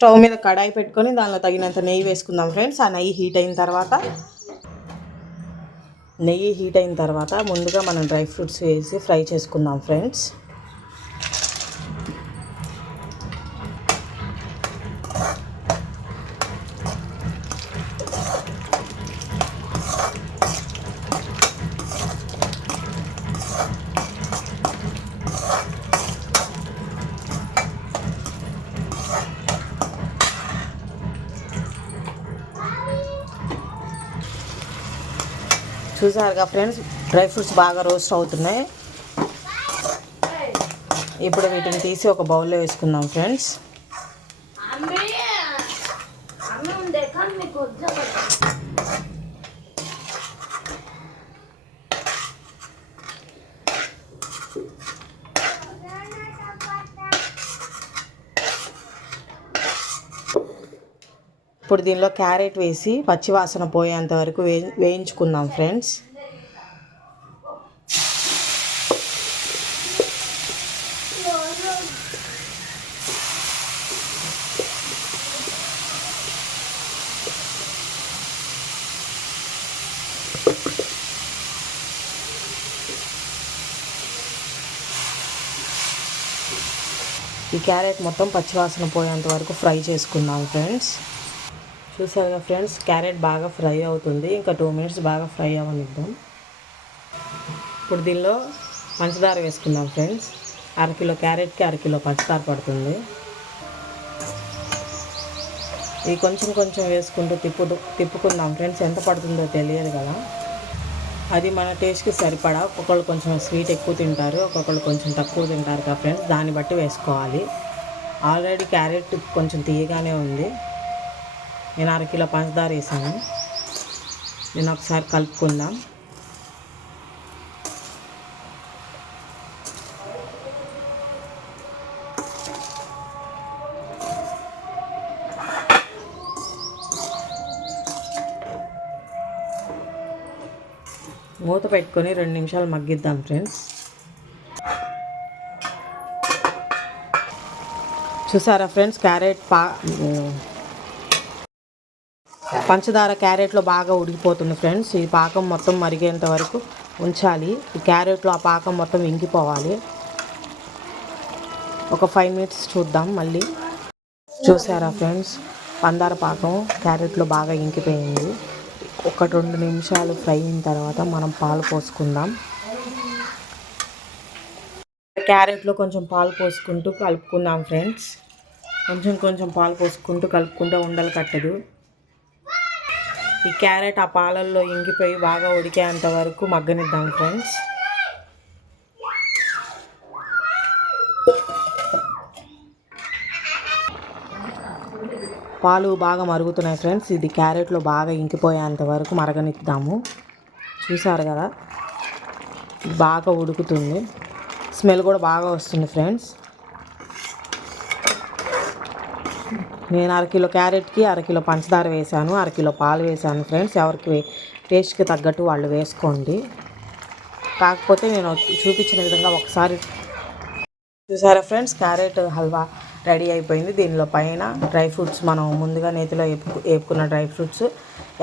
Stove మీద కడాయి పెట్టుకొని దానిలో తగినంత నెయ్యి వేసుకుందాం ఫ్రెండ్స్. ఆ నెయ్యి హీట్ అయిన తర్వాత ముందుగా మనం డ్రై ఫ్రూట్స్ వేసి ఫ్రై చేసుకుందాం ఫ్రెండ్స్. చూసారుగా ఫ్రెండ్స్, డ్రై ఫ్రూట్స్ బాగా రోస్ట్ అవుతున్నాయి. ఇప్పుడు వీటిని తీసి ఒక బౌల్లో వేసుకుందాం ఫ్రెండ్స్. ఇప్పుడు దీనిలో క్యారెట్ వేసి పచ్చివాసన పోయేంత వరకు వేయించుకుందాం ఫ్రెండ్స్. ఈ క్యారెట్ మొత్తం పచ్చివాసన పోయేంత వరకు ఫ్రై చేసుకుందాం ఫ్రెండ్స్. చూసారుగా ఫ్రెండ్స్, క్యారెట్ బాగా ఫ్రై అవుతుంది. ఇంకా 2 minutes బాగా ఫ్రై అవ్వనిద్దాం. ఇప్పుడు దీనిలో పంచదార వేసుకుందాం ఫ్రెండ్స్. 1/2 కిలో క్యారెట్కి 1/2 కిలో పంచదార పడుతుంది. ఇది కొంచెం కొంచెం వేసుకుంటూ తిప్పుకుందాం ఫ్రెండ్స్. ఎంత పడుతుందో తెలియదు కదా, అది మన టేస్ట్కి సరిపడా. ఒక్కొక్కళ్ళు కొంచెం స్వీట్ ఎక్కువ తింటారు, ఒక్కొక్కళ్ళు కొంచెం తక్కువ తింటారు కదా ఫ్రెండ్స్, దాన్ని బట్టి వేసుకోవాలి. ఆల్రెడీ క్యారెట్ కొంచెం తీయగానే ఉంది. నేను 1/2 కిలో పంచదార వేసాను. నేను ఒకసారి కలుపుకుందాం. మూత పెట్టుకొని 2 నిమిషాలు మగ్గిద్దాం ఫ్రెండ్స్. చూసారా ఫ్రెండ్స్, పంచదార క్యారెట్లో బాగా ఉడికిపోతుంది ఫ్రెండ్స్. ఈ పాకం మొత్తం మరిగేంత వరకు ఉంచాలి. ఈ క్యారెట్లో ఆ పాకం మొత్తం ఇంకిపోవాలి. ఒక 5 minutes చూద్దాం మళ్ళీ. చూసారా ఫ్రెండ్స్, పందార పాకం క్యారెట్లో బాగా ఇంకిపోయింది. ఒక 2 నిమిషాలు ఫ్రై అయిన తర్వాత మనం పాలు పోసుకుందాం. క్యారెట్లో కొంచెం పాలు పోసుకుంటూ కలుపుకుందాం ఫ్రెండ్స్. కొంచెం పాలు పోసుకుంటూ కలుపుకుంటూ ఉండలు కట్టదు. ఈ క్యారెట్ ఆ పాలల్లో ఇంకిపోయి బాగా ఉడికేంత వరకు మగ్గనిద్దాం ఫ్రెండ్స్. పాలు బాగా మరుగుతున్నాయి ఫ్రెండ్స్. ఇది క్యారెట్లో బాగా ఇంకిపోయేంత వరకు మరగనిద్దాము. చూసారు కదా, బాగా ఉడుకుతుంది. స్మెల్ కూడా బాగా వస్తుంది ఫ్రెండ్స్. నేను 1/2 కిలో క్యారెట్కి 1/2 కిలో పంచదార వేసాను, 1/2 కిలో పాలు వేసాను ఫ్రెండ్స్. ఎవరికి టేస్ట్కి తగ్గట్టు వాళ్ళు వేసుకోండి. కాకపోతే నేను చూపించిన విధంగా ఒకసారి చూసారా ఫ్రెండ్స్, క్యారెట్ హల్వా రెడీ అయిపోయింది. దీనిలో పైన డ్రై ఫ్రూట్స్, మనం ముందుగా నేతిలో వేపుకున్న డ్రై ఫ్రూట్స్,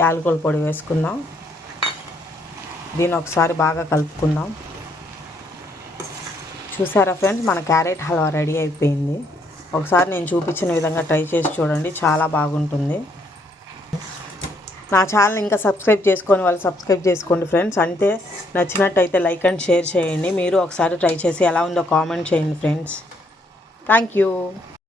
యాలకుల పొడి వేసుకుందాం. దీన్ని ఒకసారి బాగా కలుపుకుందాం. చూసారా ఫ్రెండ్స్, మన క్యారెట్ హల్వా రెడీ అయిపోయింది. ఒకసారి నేను చూపించిన విధంగా ట్రై చేసి చూడండి, చాలా బాగుంటుంది. నా ఛానల్ ఇంకా సబ్స్క్రైబ్ చేసుకొని వాళ్ళు సబ్స్క్రైబ్ చేసుకోండి ఫ్రెండ్స్. అంటే నచ్చినట్టయితే లైక్ అండ్ షేర్ చేయండి. మీరు ఒకసారి ట్రై చేసి ఎలా ఉందో కామెంట్ చేయండి ఫ్రెండ్స్. Thank you.